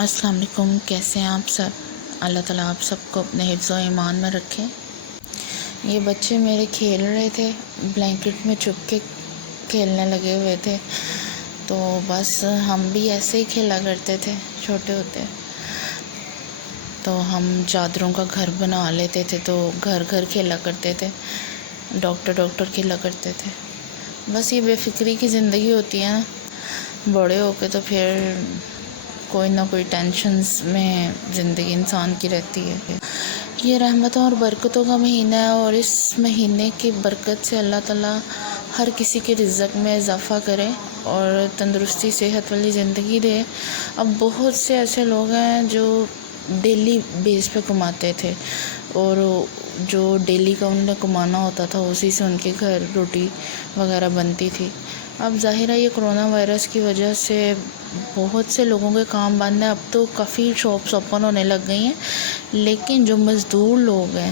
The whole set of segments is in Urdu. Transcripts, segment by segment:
السلام علیکم، کیسے ہیں آپ سب؟ اللہ تعالیٰ آپ سب کو اپنے حفظ و ایمان میں رکھے۔ یہ بچے میرے کھیل رہے تھے، بلینکٹ میں چھپ کے کھیلنے لگے ہوئے تھے، تو بس ہم بھی ایسے ہی کھیلا کرتے تھے چھوٹے ہوتے، تو ہم چادروں کا گھر بنا لیتے تھے، تو گھر گھر کھیلا کرتے تھے، ڈاکٹر کھیلا کرتے تھے۔ بس یہ بے فکری کی زندگی ہوتی ہے نا، بڑے ہو کے تو پھر کوئی نہ کوئی ٹینشنز میں زندگی انسان کی رہتی ہے۔ یہ رحمتوں اور برکتوں کا مہینہ ہے، اور اس مہینے کی برکت سے اللہ تعالیٰ ہر کسی کے رزق میں اضافہ کرے اور تندرستی صحت والی زندگی دے۔ اب بہت سے ایسے لوگ ہیں جو ڈیلی بیس پہ کماتے تھے، اور جو ڈیلی کا انہیں کمانا ہوتا تھا اسی سے ان کے گھر روٹی وغیرہ بنتی تھی۔ اب ظاہر ہے یہ کرونا وائرس کی وجہ سے بہت سے لوگوں کے کام بند ہیں، اب تو کافی شاپس اوپن ہونے لگ گئی ہیں، لیکن جو مزدور لوگ ہیں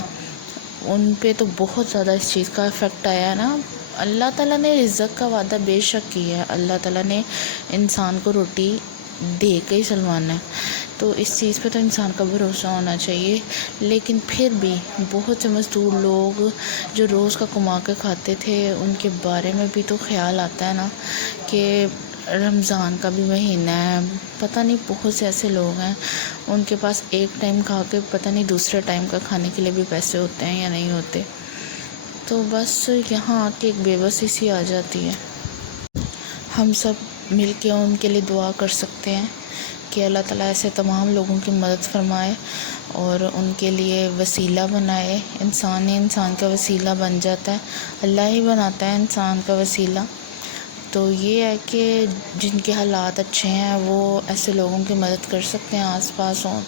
ان پہ تو بہت زیادہ اس چیز کا افیکٹ آیا ہے نا۔ اللہ تعالیٰ نے رزق کا وعدہ بے شک کیا ہے، اللہ تعالیٰ نے انسان کو روٹی دے کے ہی سلوانا ہے، تو اس چیز پہ تو انسان کا بھروسہ ہونا چاہیے۔ لیکن پھر بھی بہت سے مزدور لوگ جو روز کا کما کے کھاتے تھے ان کے بارے میں بھی تو خیال آتا ہے نا، کہ رمضان کا بھی مہینہ ہے، پتہ نہیں بہت سے ایسے لوگ ہیں ان کے پاس ایک ٹائم کھا کے پتہ نہیں دوسرے ٹائم کا کھانے کے لیے بھی پیسے ہوتے ہیں یا نہیں ہوتے، تو بس یہاں آ کے ایک بے بسی سی آ جاتی ہے۔ ہم سب مل کے ان کے لیے دعا کر سکتے ہیں کہ اللہ تعالیٰ ایسے تمام لوگوں کی مدد فرمائے اور ان کے لیے وسیلہ بنائے۔ انسان ہی انسان کا وسیلہ بن جاتا ہے، اللہ ہی بناتا ہے انسان کا وسیلہ۔ تو یہ ہے کہ جن کے حالات اچھے ہیں وہ ایسے لوگوں کی مدد کر سکتے ہیں، آس پاس ہوں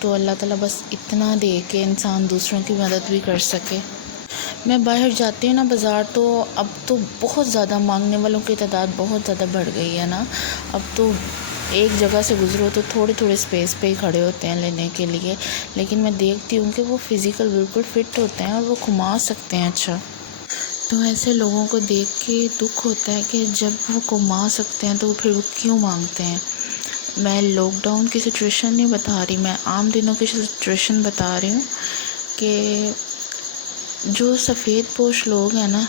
تو اللہ تعالیٰ بس اتنا دے کہ انسان دوسروں کی مدد بھی کر سکے۔ میں باہر جاتی ہوں نا بازار، تو اب تو بہت زیادہ مانگنے والوں کی تعداد بہت زیادہ بڑھ گئی ہے نا۔ اب تو ایک جگہ سے گزرو تو تھوڑے اسپیس پہ ہی کھڑے ہوتے ہیں لینے کے لیے، لیکن میں دیکھتی ہوں کہ وہ فزیکل بالکل فٹ ہوتے ہیں اور وہ کما سکتے ہیں اچھا، تو ایسے لوگوں کو دیکھ کے دکھ ہوتا ہے کہ جب وہ کما سکتے ہیں تو پھر وہ کیوں مانگتے ہیں۔ میں لاک ڈاؤن کی سچویشن نہیں بتا رہی، میں عام دنوں کی سچویشن بتا رہی ہوں کہ جو سفید پوش لوگ ہیں نا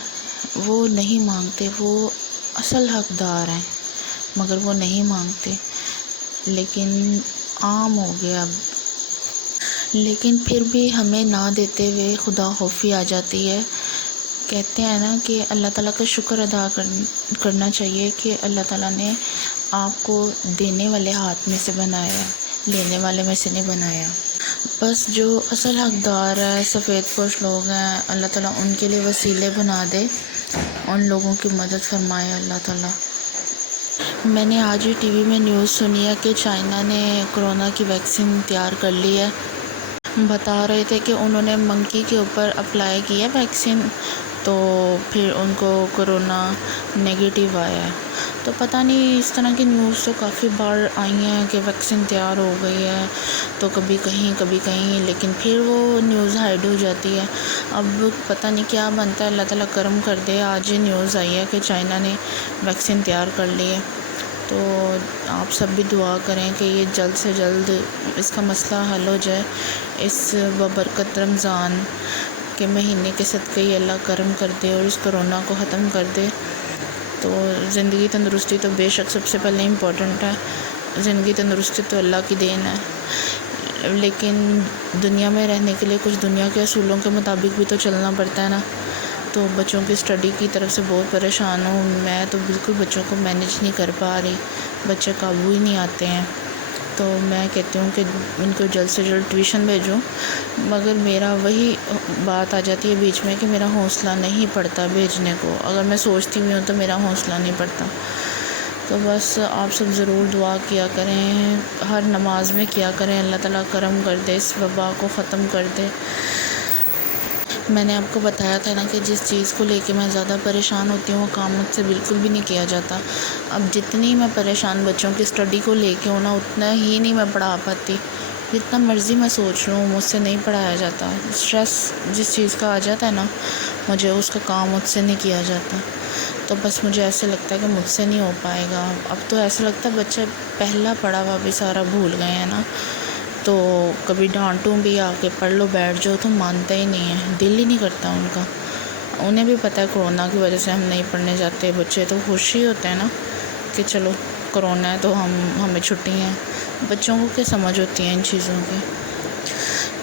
وہ نہیں مانگتے، وہ اصل حقدار ہیں مگر وہ نہیں مانگتے، لیکن عام ہو گیا اب۔ لیکن پھر بھی ہمیں نہ دیتے ہوئے خدا خوفی آ جاتی ہے۔ کہتے ہیں نا کہ اللہ تعالیٰ کا شکر ادا کرنا چاہیے کہ اللہ تعالیٰ نے آپ کو دینے والے ہاتھ میں سے بنایا، لینے والے میں سے نہیں بنایا۔ بس جو اصل حقدار ہے، سفید پوش لوگ ہیں، اللہ تعالیٰ ان کے لیے وسیلے بنا دے، ان لوگوں کی مدد فرمائے اللہ تعالیٰ۔ میں نے آج ہی ٹی وی میں نیوز سنی ہے کہ چائنا نے کرونا کی ویکسین تیار کر لی ہے۔ بتا رہے تھے کہ انہوں نے منکی کے اوپر اپلائی کی ہے ویکسین، تو پھر ان کو کرونا نیگیٹیو آیا ہے۔ تو پتہ نہیں، اس طرح کی نیوز تو کافی بار آئی ہیں کہ ویکسین تیار ہو گئی ہے، تو کبھی کہیں، لیکن پھر وہ نیوز ہائڈ ہو جاتی ہے۔ اب پتہ نہیں کیا بنتا ہے، اللہ تعالیٰ کرم کر دے۔ آج ہی نیوز آئی ہے کہ چائنا نے ویکسین تیار کر لی ہے، تو آپ سب بھی دعا کریں کہ یہ جلد سے جلد اس کا مسئلہ حل ہو جائے۔ اس ببرکت رمضان کے مہینے کے صدقے ہی اللہ کرم کر دے اور اس کرونا کو ختم کر دے۔ تو زندگی تندرستی تو بے شک سب سے پہلے امپورٹنٹ ہے، زندگی تندرستی تو اللہ کی دین ہے، لیکن دنیا میں رہنے کے لیے کچھ دنیا کے اصولوں کے مطابق بھی تو چلنا پڑتا ہے نا۔ تو بچوں کی اسٹڈی کی طرف سے بہت پریشان ہوں میں، تو بالکل بچوں کو مینیج نہیں کر پا رہی، بچے قابو ہی نہیں آتے ہیں، تو میں کہتی ہوں کہ ان کو جلد سے جلد ٹیوشن بھیجوں، مگر میرا وہی بات آ جاتی ہے بیچ میں کہ میرا حوصلہ نہیں پڑتا بھیجنے کو، اگر میں سوچتی بھی ہوں تو میرا حوصلہ نہیں پڑتا۔ تو بس آپ سب ضرور دعا کیا کریں، ہر نماز میں کیا کریں، اللہ تعالیٰ کرم کر دے، اس وبا کو ختم کر دے۔ میں نے آپ کو بتایا تھا نا کہ جس چیز کو لے کے میں زیادہ پریشان ہوتی ہوں وہ کام مجھ سے بالکل بھی نہیں کیا جاتا۔ اب جتنی میں پریشان بچوں کی اسٹڈی کو لے کے ہوں نا، اتنا ہی نہیں میں پڑھا پاتی، جتنا مرضی میں سوچ لوں مجھ سے نہیں پڑھایا جاتا۔ اسٹریس جس چیز کا آ جاتا ہے نا مجھے، اس کا کام مجھ سے نہیں کیا جاتا۔ تو تو بس مجھے ایسے لگتا ہے کہ مجھ سے نہیں ہو پائے گا. اب تو ایسا لگتا ہے بچہ پہلا پڑھا ہوا بھی سارا بھول گئے ہیں نا. تو کبھی ڈانٹوں بھی آ کے پڑھ لو بیٹھ جاؤ تو مانتا ہی نہیں ہے, دل ہی نہیں کرتا ان کا. انہیں بھی پتہ ہے کرونا کی وجہ سے ہم نہیں پڑھنے جاتے. بچے تو خوش ہی ہوتے ہیں نا کہ چلو کرونا ہے تو ہمیں چھٹی ہیں. بچوں کو کیا سمجھ ہوتی ہیں ان چیزوں کی.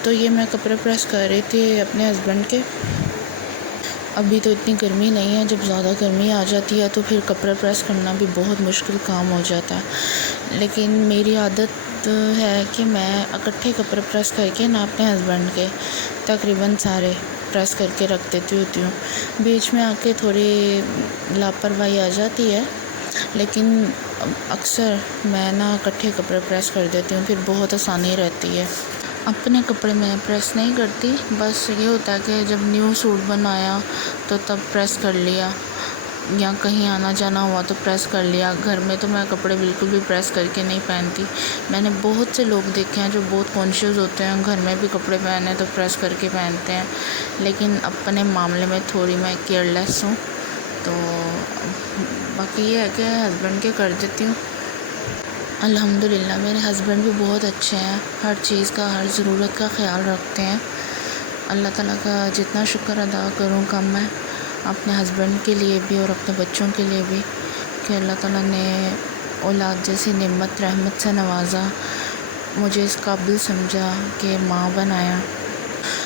تو یہ میں کپڑے پریس کر رہی تھی اپنے ہسبینڈ کے. ابھی تو اتنی گرمی نہیں ہے, جب زیادہ گرمی آ جاتی ہے تو پھر کپڑے پریس کرنا بھی بہت مشکل کام ہو جاتا ہے. لیکن میری عادت ہے کہ میں اکٹھے کپڑے پریس کر کے نا اپنے ہسبینڈ کے تقریباً سارے پریس کر کے رکھ دیتی ہوتی ہوں. بیچ میں آ کے تھوڑی لاپرواہی آ جاتی ہے, لیکن اکثر میں نا اکٹھے کپڑے پریس کر دیتی ہوں, پھر بہت آسانی رہتی ہے. اپنے کپڑے میں پریس نہیں کرتی, بس یہ ہوتا ہے کہ جب نیو سوٹ بنایا تو تب پریس کر لیا, یا کہیں آنا جانا ہوا تو پریس کر لیا. گھر میں تو میں کپڑے بالکل بھی پریس کر کے نہیں پہنتی. میں نے بہت سے لوگ دیکھے ہیں جو بہت کانشیس ہوتے ہیں, گھر میں بھی کپڑے پہنے تو پریس کر کے پہنتے ہیں, لیکن اپنے معاملے میں تھوڑی میں کیئر لیس ہوں. تو باقی یہ ہے کہ ہسبینڈ کے کر دیتی ہوں. الحمدللہ میرے ہسبینڈ بھی بہت اچھے ہیں, ہر چیز کا ہر ضرورت کا خیال رکھتے ہیں. اللہ تعالیٰ کا جتنا شکر ادا کروں کم ہے, اپنے ہسبینڈ کے لیے بھی اور اپنے بچوں کے لیے بھی, کہ اللہ تعالیٰ نے اولاد جیسی نعمت رحمت سے نوازا, مجھے اس قابل سمجھا کہ ماں بنایا.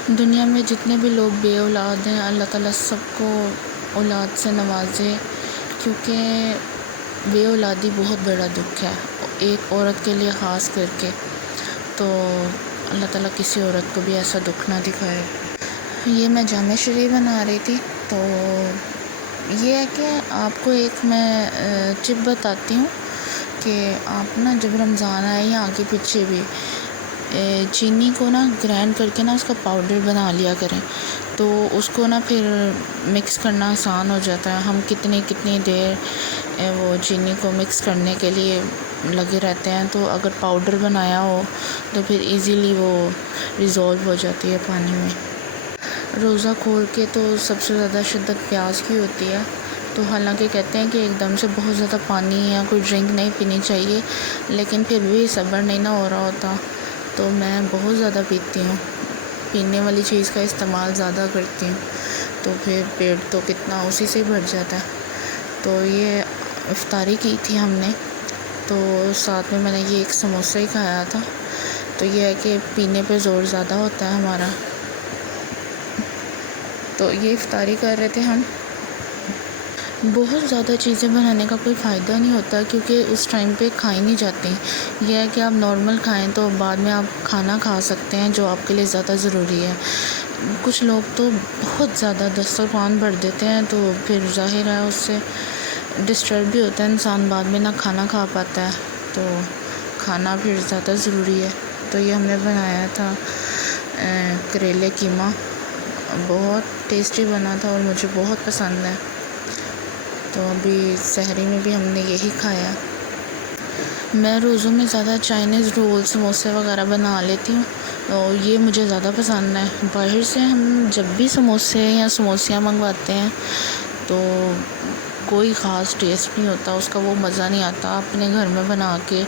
دنیا میں جتنے بھی لوگ بے اولاد ہیں اللہ تعالیٰ سب کو اولاد سے نوازے, کیونکہ بے اولادی بہت بڑا دکھ ہے ایک عورت کے لیے خاص کر کے. تو اللہ تعالیٰ کسی عورت کو بھی ایسا دکھ نہ دکھائے. یہ میں جامع شریف بنا رہی تھی, تو یہ ہے کہ آپ کو ایک میں ٹپ بتاتی ہوں کہ آپ نا جب رمضان آئے یا آگے پیچھے بھی چینی کو نا گرائنڈ کر کے نا اس کا پاؤڈر بنا لیا کریں, تو اس کو نا پھر مکس کرنا آسان ہو جاتا ہے. ہم کتنی دیر وہ چینی کو مکس کرنے کے لیے لگے رہتے ہیں, تو اگر پاؤڈر بنایا ہو تو پھر ایزیلی وہ ریزولو ہو جاتی ہے پانی میں. روزہ کھول کے تو سب سے زیادہ شدت پیاس کی ہوتی ہے, تو حالانکہ کہتے ہیں کہ ایک دم سے بہت زیادہ پانی یا کوئی ڈرنک نہیں پینی چاہیے, لیکن پھر بھی صبر نہیں نہ ہو رہا ہوتا, تو میں بہت زیادہ پیتی ہوں. پینے والی چیز کا استعمال زیادہ کرتی ہوں, تو پھر پیٹ تو کتنا اسی سے بھر جاتا ہے. تو یہ افطاری کی تھی ہم نے, تو ساتھ میں نے یہ ایک سموسہ ہی کھایا تھا. تو یہ ہے کہ پینے پہ زور زیادہ ہوتا ہے ہمارا. تو یہ افطاری کر رہے تھے ہم. بہت زیادہ چیزیں بنانے کا کوئی فائدہ نہیں ہوتا, کیونکہ اس ٹائم پہ کھائی نہیں جاتی. یہ ہے کہ آپ نارمل کھائیں تو بعد میں آپ کھانا کھا سکتے ہیں جو آپ کے لیے زیادہ ضروری ہے. کچھ لوگ تو بہت زیادہ دسترخوان بھر دیتے ہیں, تو پھر ظاہر ہے اس سے ڈسٹرب بھی ہوتا ہے انسان, بعد میں نہ کھانا کھا پاتا ہے. تو کھانا پھر زیادہ ضروری ہے. تو یہ ہم نے بنایا تھا کریلے قیمہ, بہت ٹیسٹی بنا تھا اور مجھے بہت پسند ہے. تو ابھی سحری میں بھی ہم نے یہی کھایا. میں روزوں میں زیادہ چائنیز رول سموسے وغیرہ بنا لیتی ہوں, اور یہ مجھے زیادہ پسند ہے. باہر سے ہم جب بھی سموسے یا سموسیاں منگواتے ہیں تو کوئی خاص ٹیسٹ نہیں ہوتا اس کا, وہ مزہ نہیں آتا. اپنے گھر میں بنا کے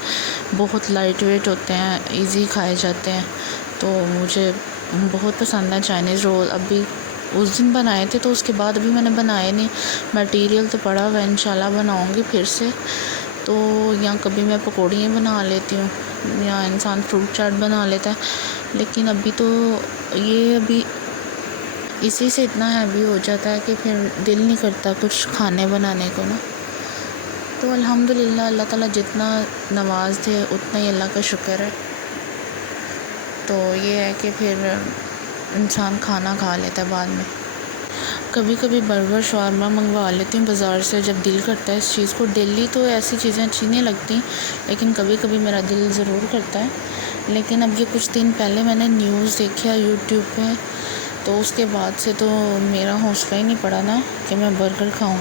بہت لائٹ ویٹ ہوتے ہیں, ایزی کھائے جاتے ہیں. تو مجھے بہت پسند ہے چائنیز رول. ابھی اس دن بنائے تھے تو اس کے بعد ابھی میں نے بنائے نہیں. مٹیریل تو پڑا ہوا ہے, انشاءاللہ بناؤں گی پھر سے. تو یا کبھی میں پکوڑیاں بنا لیتی ہوں, یا انسان فروٹ چاٹ بنا لیتا ہے. لیکن ابھی تو یہ ابھی اسی سے اتنا ہیوی ہو جاتا ہے کہ پھر دل نہیں کرتا کچھ کھانے بنانے کو نا. تو الحمدللہ اللہ تعالیٰ جتنا نواز دے اتنا ہی اللہ کا شکر ہے. تو یہ ہے کہ پھر انسان کھانا کھا لیتا ہے بعد میں. کبھی کبھی برگر شاورما منگوا لیتی ہوں بازار سے جب دل کرتا ہے اس چیز کو. ڈیلی تو ایسی چیزیں اچھی نہیں لگتی, لیکن کبھی کبھی میرا دل ضرور کرتا ہے. لیکن اب یہ کچھ دن پہلے میں نے نیوز دیکھا یوٹیوب پہ, تو اس کے بعد سے تو میرا حوصلہ ہی نہیں پڑا نا کہ میں برگر کھاؤں.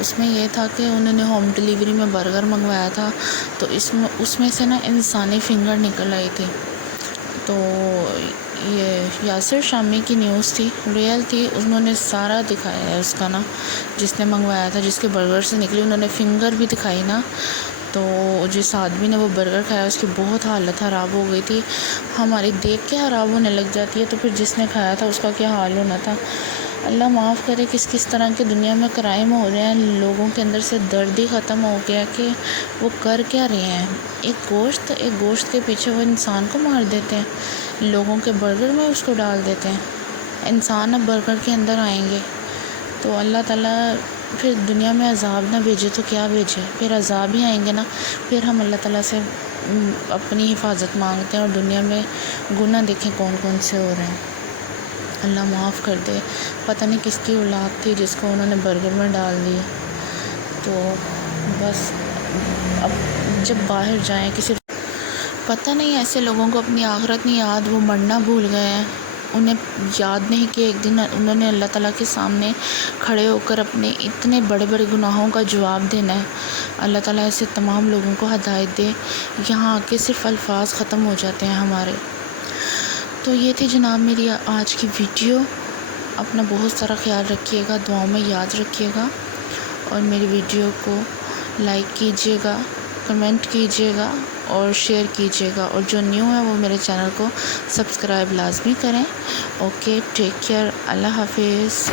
اس میں یہ تھا کہ انہوں نے ہوم ڈلیوری میں برگر منگوایا تھا, تو اس میں سے نا انسانی فنگر نکل آئی تھی. تو یہ یاسر شامی کی نیوز تھی، ریئل تھی، انہوں نے سارا دکھایا ہے اس کا نا، جس نے منگوایا تھا، جس کے برگر سے نکلی، انہوں نے فنگر بھی دکھائی نا، تو جس آدمی نے وہ برگر کھایا اس کی بہت حالت خراب ہو گئی تھی، ہماری دیکھ کے خراب ہونے لگ جاتی ہے، تو پھر جس نے کھایا تھا اس کا کیا حال ہونا تھا۔ اللہ معاف کرے، کس طرح کے دنیا میں کرائم ہو رہے ہیں، لوگوں کے اندر سے درد ہی ختم ہو گیا کہ وہ کر کیا رہے ہیں۔ ایک گوشت کے پیچھے وہ انسان کو مار دیتے ہیں، لوگوں کے برگر میں اس کو ڈال دیتے ہیں۔ انسان اب برگر کے اندر آئیں گے تو اللہ تعالیٰ پھر دنیا میں عذاب نہ بھیجے تو کیا بھیجے، پھر عذاب ہی آئیں گے نا، پھر ہم اللہ تعالیٰ سے اپنی حفاظت مانگتے ہیں، اور دنیا میں گناہ دیکھیں کون کون سے ہو رہے ہیں۔ اللہ معاف کر دے، پتہ نہیں کس کی اولاد تھی جس کو انہوں نے برگر میں ڈال دیا۔ تو بس اب جب باہر جائیں کسی، پتہ نہیں ایسے لوگوں کو اپنی آخرت نہیں یاد، وہ مرنا بھول گئے ہیں، انہیں یاد نہیں کہ ایک دن انہوں نے اللہ تعالیٰ کے سامنے کھڑے ہو کر اپنے اتنے بڑے بڑے گناہوں کا جواب دینا ہے۔ اللہ تعالیٰ ایسے تمام لوگوں کو ہدایت دے، یہاں آ کے صرف الفاظ ختم ہو جاتے ہیں ہمارے۔ تو یہ تھی جناب میری آج کی ویڈیو، اپنا بہت سارا خیال رکھیے گا، دعاؤں میں یاد رکھیے گا، اور میری ویڈیو کو لائک کیجیے گا، کمنٹ کیجیے گا اور شیئر کیجیے گا، اور جو نیو ہے وہ میرے چینل کو سبسکرائب لازمی کریں۔ اوکے، ٹیک کیئر، اللہ حافظ۔